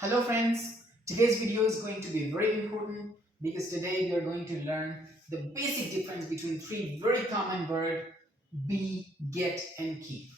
Hello friends, today's video is going to be very important because today we are going to learn the basic difference between three very common words be, get and keep.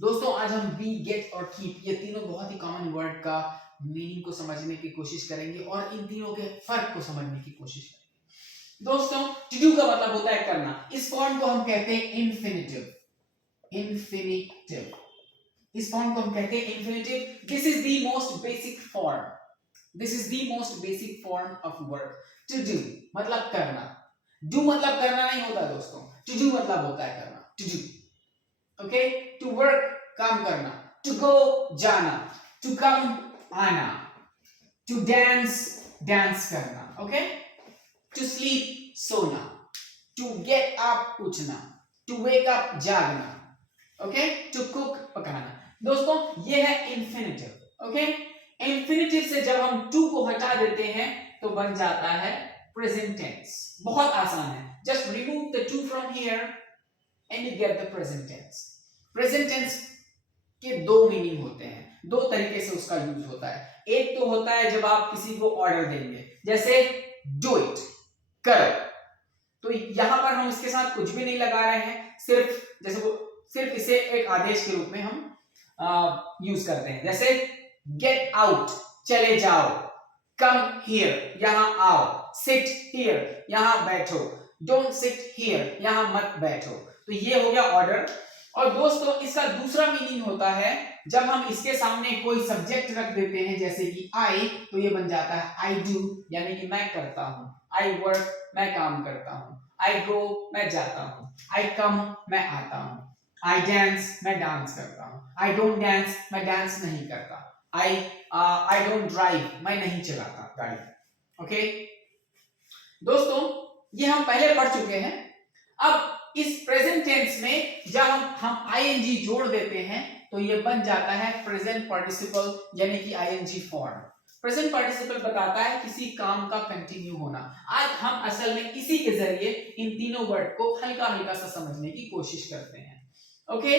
दोस्तों आज हम be, get और keep ये तीनों बहुत ही common word का meaning को समझने की कोशिश करेंगे और इन तीनों के फर्क को समझने की कोशिश करेंगे। दोस्तों to do का मतलब होता है करना, इस फॉर्म को हम कहते हैं इन्फिनिटिव। इस फॉर्म को हम कहते हैं infinitive. This is the most basic form, this is the most basic form of verb. To do मतलब करना, डू मतलब करना नहीं होता दोस्तों, टू डू मतलब होता है करना, to do. Okay, to work काम करना, टू गो जाना, टू कम आना, टू डांस डांस करना, ओके, टू स्लीप सोना, टू गेट अप उठना, टू वेक अप जागना, ओके, टू कुक पकाना। दोस्तों ये है इन्फिनिटिव। ओके, इन्फिनिटिव से जब हम टू को हटा देते हैं तो बन जाता है प्रेजेंट टेंस। बहुत आसान है, just remove the to from here and you get the present tense. Present tense के दो मीनिंग होते हैं, दो तरीके से उसका यूज होता है। एक तो होता है जब आप किसी को ऑर्डर देंगे, जैसे डू इट, करो, तो यहां पर हम इसके साथ कुछ भी नहीं लगा रहे हैं, सिर्फ इसे एक आदेश के रूप में हम यूज करते हैं। जैसे गेट आउट चले जाओ, कम हियर यहां आओ, सिट हियर यहां बैठो, डोंट सिट हियर यहां मत बैठो। तो ये हो गया ऑर्डर। और दोस्तों इसका दूसरा मीनिंग होता है जब हम इसके सामने कोई सब्जेक्ट रख देते हैं, जैसे कि आई, तो ये बन जाता है आई डू, यानी कि मैं करता हूं। आई वर्क मैं काम करता हूं, आई गो मैं जाता हूं, आई कम मैं आता हूं, आई डांस मैं डांस करता हूं, आई डोंट डांस मैं डांस नहीं करता, आई डोंट ड्राइव मैं नहीं चलाता गाड़ी। ओके दोस्तों, ये हम पहले पढ़ चुके हैं। अब इस प्रेजेंट टेंस में जब हम आईएनजी जोड़ देते हैं तो ये बन जाता है प्रेजेंट पार्टिसिपल, यानी कि आईएनजी फॉर्म। प्रेजेंट पार्टिसिपल बताता है किसी काम का कंटिन्यू होना। आज हम असल में इसी के जरिए इन तीनों वर्ड को हल्का हल्का सा समझने की कोशिश करते हैं। ओके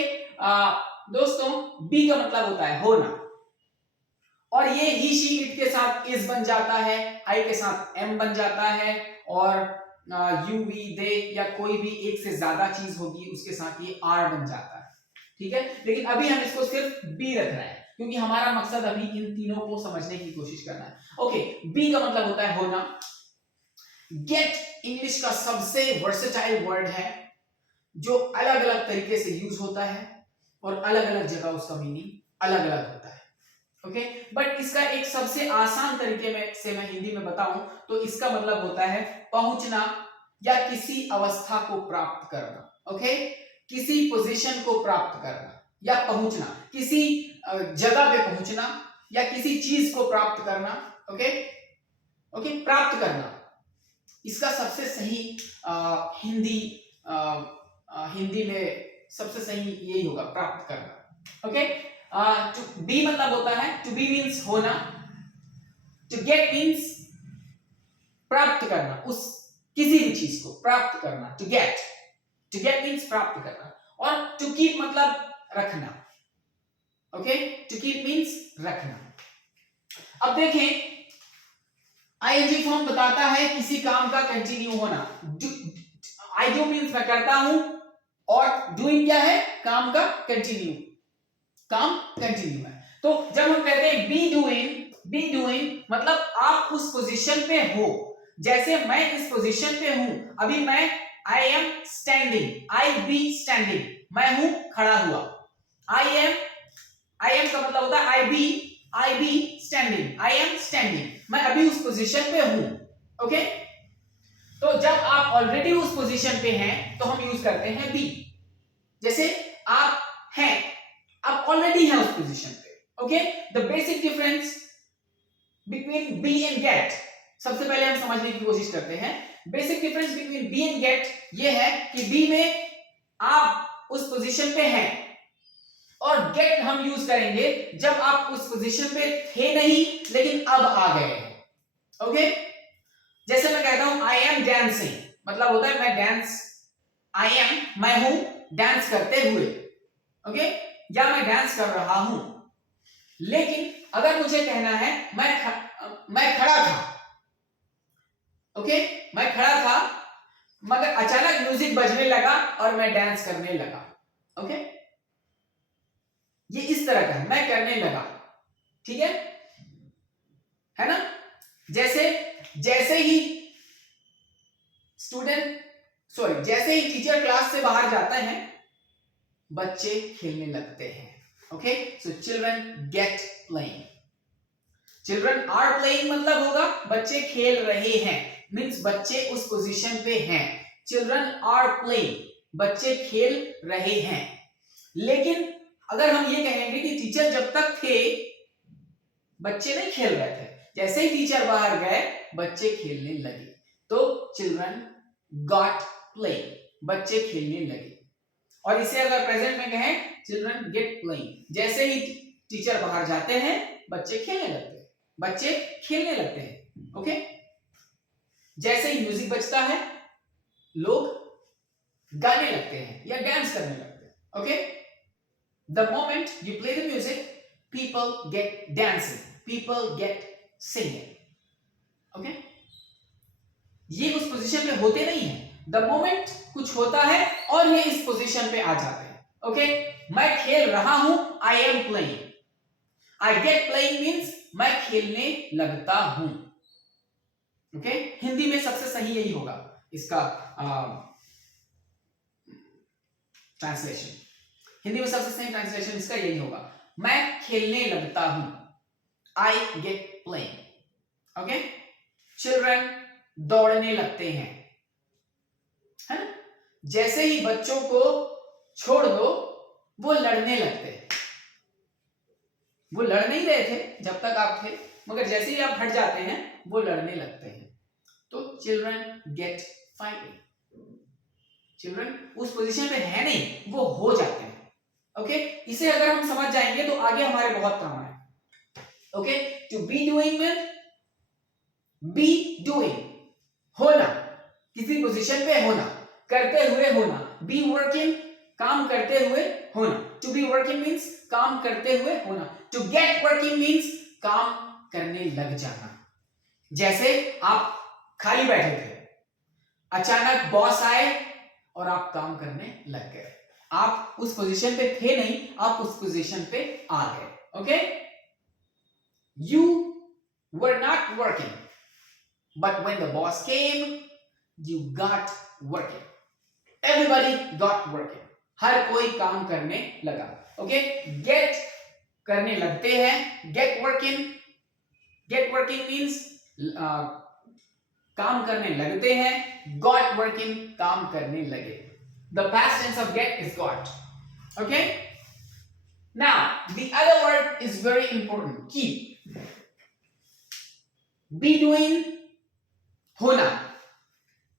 दोस्तों, बी का मतलब होता है होना, और ये ही शी इट के साथ इज बन जाता है, आई के साथ एम बन जाता है, और यू वी दे या कोई भी एक से ज्यादा चीज होगी उसके साथ ये आर बन जाता है। ठीक है, लेकिन अभी हम इसको सिर्फ बी रख रहे हैं क्योंकि हमारा मकसद अभी इन तीनों को समझने की कोशिश करना है। ओके, बी का मतलब होता है होना। गेट इंग्लिश का सबसे वर्सेटाइल वर्ड है जो अलग अलग तरीके से यूज होता है और अलग अलग जगह उसका मीनिंग अलग अलग होता है। ओके, बट इसका एक सबसे आसान तरीके में से मैं हिंदी में बताऊं तो इसका मतलब होता है पहुंचना या किसी अवस्था को प्राप्त करना। ओके, किसी पोजीशन को प्राप्त करना या पहुंचना, किसी जगह पे पहुंचना या किसी चीज को प्राप्त करना। ओके ओके, प्राप्त करना इसका सबसे सही हिंदी में सबसे सही यही होगा, प्राप्त करना। ओके, टू बी मतलब होता है, टू बी मीन्स होना, टू गेट मीन्स प्राप्त करना, उस किसी भी चीज को प्राप्त करना, टू गेट मीन्स प्राप्त करना, और टू कीप मतलब रखना। ओके, टू कीप मीन्स रखना। अब देखें, आईएनजी फॉर्म बताता है किसी काम का कंटिन्यू होना। आई डू मीन्स मैं करता हूं, और डूइंग क्या है, काम का कंटिन्यू, काम कंटिन्यू है। तो जब हम कहते हैं बी डूइंग मतलब आप उस पोजीशन पे हो। जैसे मैं इस पोजीशन पे हूं, अभी मैं आई am standing, I be standing, मैं हूं खड़ा हुआ। आई एम का मतलब होता है I be standing, I am standing, मैं अभी उस पोजीशन पे हूं। ओके, तो जब आप ऑलरेडी उस पोजीशन पे हैं तो हम यूज करते हैं बी। जैसे आप हैं, आप ऑलरेडी हैं उस पोजीशन पे। Okay, the basic difference between be and get, सबसे पहले हम समझने की कोशिश करते हैं। Basic difference between be and get ये है कि बी में आप उस पोजीशन पे हैं, और गेट हम यूज करेंगे जब आप उस पोजीशन पे थे नहीं लेकिन अब आ गए हैं। ओके, जैसे मैं कहता हूं आई एम डांसिंग, मतलब होता है मैं डांस, आई एम मैं हूं डांस करते हुए। ओके, या मैं डांस कर रहा हूं, लेकिन अगर मुझे कहना है मैं खड़ा था, ओके, मैं खड़ा था मगर अचानक म्यूजिक बजने लगा और मैं डांस करने लगा, ओके, ये इस तरह का है, मैं करने लगा, ठीक है ना। जैसे ही जैसे ही टीचर क्लास से बाहर जाता है बच्चे खेलने लगते हैं, okay. So children get playing, children are playing मतलब होगा बच्चे खेल रहे हैं, मींस बच्चे उस पोजीशन पे हैं। चिल्ड्रन आर प्लेइंग, बच्चे खेल रहे हैं। लेकिन अगर हम ये कहेंगे कि टीचर जब तक थे बच्चे नहीं खेल रहे थे, जैसे ही टीचर बाहर गए बच्चे खेलने लगे, तो चिल्ड्रन गॉट प्लेइंग, बच्चे खेलने लगे। और इसे अगर प्रेजेंट में कहें चिल्ड्रन गेट प्लेइंग, जैसे ही टीचर बाहर जाते हैं बच्चे खेलने लगते हैं, बच्चे खेलने लगते हैं, ओके। जैसे ही म्यूजिक बजता है लोग गाने लगते हैं या डांस करने लगते हैं, okay. The moment you play the music people get dancing, people get singing, okay. ये उस पोजीशन पे होते नहीं है, द मोमेंट कुछ होता है और ये इस पोजीशन पे आ जाते हैं, ओके। मैं खेल रहा हूं, I am playing, I get playing means मैं खेलने लगता हूं, ओके। हिंदी में सबसे सही यही होगा इसका ट्रांसलेशन, हिंदी में सबसे सही ट्रांसलेशन इसका यही होगा, मैं खेलने लगता हूं, I get playing, okay. Children दौड़ने लगते हैं, है ना। जैसे ही बच्चों को छोड़ दो वो लड़ने लगते हैं, वो लड़ नहीं रहे थे जब तक आप थे, मगर जैसे ही आप हट जाते हैं वो लड़ने लगते हैं, तो चिल्ड्रन गेट फाइटिंग, चिल्ड्रन उस पोजीशन पे है नहीं, वो हो जाते हैं, ओके। इसे अगर हम समझ जाएंगे तो आगे हमारे बहुत काम है, ओके। टू बी डूइंग में बी डूइंग, होना, किसी पोजीशन पे होना, करते हुए होना, बी वर्किंग, काम करते हुए होना, टू बी वर्किंग मींस काम करते हुए होना, टू गेट वर्किंग मींस काम करने लग जाना। जैसे आप खाली बैठे थे, अचानक बॉस आए और आप काम करने लग गए, आप उस पोजीशन पे थे नहीं, आप उस पोजीशन पे आ गए, okay. You were not working but when the boss came you got working, everybody got working, हर कोई काम करने लगा, ओके। get करने लगते हैं, get working means काम करने लगते हैं, got working काम करने लगे, the past tense of get is got, okay. Now the other word is very important, keep, be doing होना,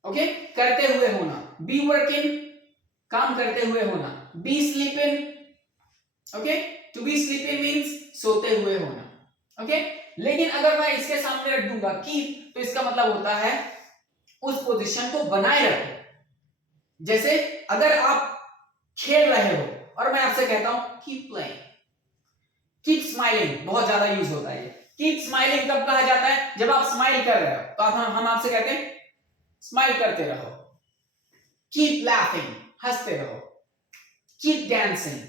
ओके, करते हुए होना, बी वर्किंग काम करते हुए होना, be sleeping, okay, to be sleeping means सोते हुए होना, ओके। लेकिन अगर मैं इसके सामने रख दूंगा कीप, तो इसका मतलब होता है उस पोजीशन को बनाए रखो। जैसे अगर आप खेल रहे हो और मैं आपसे कहता हूं कीप प्लेइंग, कीप स्माइलिंग बहुत ज्यादा यूज होता है, कीप स्माइलिंग कब कहा जाता है, जब आप स्माइल कर रहे हो, तो हम आपसे कहते हैं स्माइल करते रहो, कीप लाफिंग हंसते रहो, कीप डांसिंग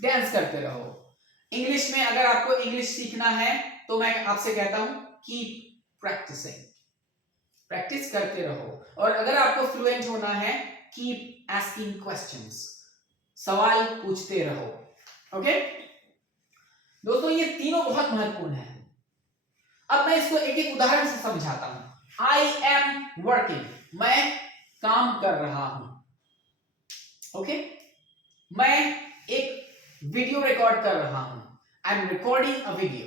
डांस करते रहो। इंग्लिश में अगर आपको इंग्लिश सीखना है तो मैं आपसे कहता हूं कीप प्रैक्टिसिंग, प्रैक्टिस करते रहो। और अगर आपको फ्लुएंट होना है कीप आस्किंग क्वेश्चंस, सवाल पूछते रहो, ओके। दोस्तों ये तीनों बहुत महत्वपूर्ण है। अब मैं इसको एक एक उदाहरण से समझाता हूं। आई एम वर्किंग, मैं काम कर रहा हूं, ओके। मैं एक वीडियो रिकॉर्ड कर रहा हूं, I am recording a video,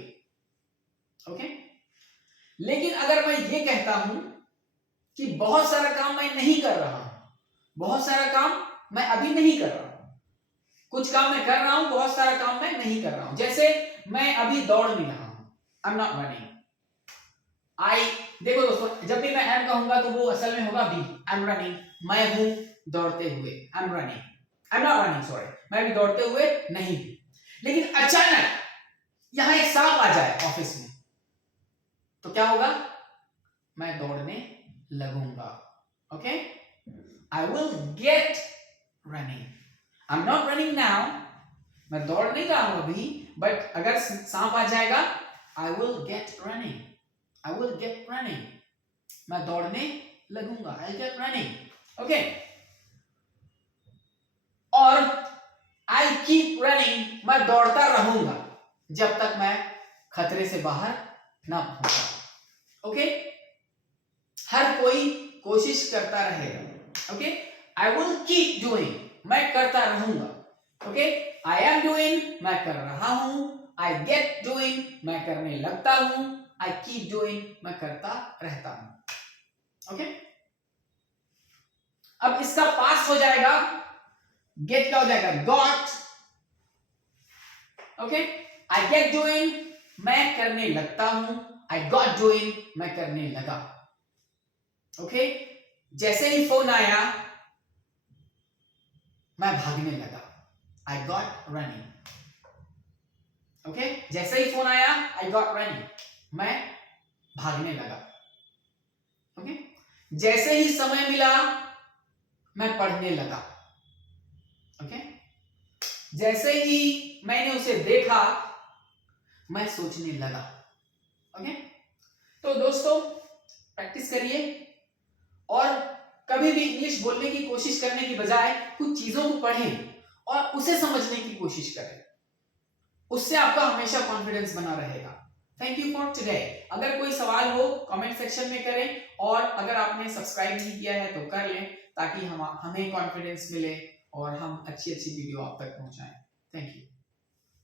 okay. लेकिन अगर मैं ये कहता हूं कि बहुत सारा काम मैं नहीं कर रहा हूं, बहुत सारा काम मैं अभी नहीं कर रहा हूं, कुछ काम मैं कर रहा हूं, बहुत सारा काम मैं नहीं कर रहा हूं। जैसे मैं अभी दौड़ नहीं रहा हूं, आई एम नॉट रनिंग, देखो दोस्तों, जब भी मैं एम कहूंगा तो वो असल में होगा बी, आई एम रनिंग, मैं हूं दौड़ते हुए, I am running, I am not running, sorry, मैं भी दौड़ते हुए नहीं हूं। लेकिन अचानक यहां एक सांप आ जाए ऑफिस में तो क्या होगा, मैं दौड़ने लगूंगा. Okay, I will get running. I am not running now, मैं दौड़ नहीं रहा हूं अभी, बट अगर सांप आ जाएगा, I will get running. I will get running, मैं दौड़ने लगूंगा. I get running. ओके, और आई कीप रनिंग, मैं दौड़ता रहूंगा जब तक मैं खतरे से बाहर ना पहुंचा. ओके, हर कोई कोशिश करता रहेगा. Okay, I will keep doing, मैं करता रहूंगा. ओके, आई एम डूइंग, मैं कर रहा हूं. आई गेट डूइंग, मैं करने लगता हूं. आई कीप डूइंग, मैं करता रहता हूं. ओके, अब इसका पास हो जाएगा, गेट क्या हो जाएगा, got. Okay, I get doing, मैं करने लगता हूं. आई गॉट डूइंग, मैं करने लगा. ओके, जैसे ही फोन आया मैं भागने लगा. I got running. ओके, जैसे ही फोन आया आई गॉट रनिंग, मैं भागने लगा. ओके, जैसे ही समय मिला मैं पढ़ने लगा. ओके, जैसे ही मैंने उसे देखा मैं सोचने लगा. ओके, तो दोस्तों प्रैक्टिस करिए और कभी भी इंग्लिश बोलने की कोशिश करने की बजाय कुछ चीजों को पढ़ें और उसे समझने की कोशिश करें. उससे आपका हमेशा कॉन्फिडेंस बना रहेगा. Thank you for today. अगर कोई सवाल हो कमेंट सेक्शन में करें, और अगर आपने सब्सक्राइब नहीं किया है तो कर लें, ताकि हमें कॉन्फिडेंस मिले और हम अच्छी अच्छी वीडियो आप तक पहुंचाएं. Thank you.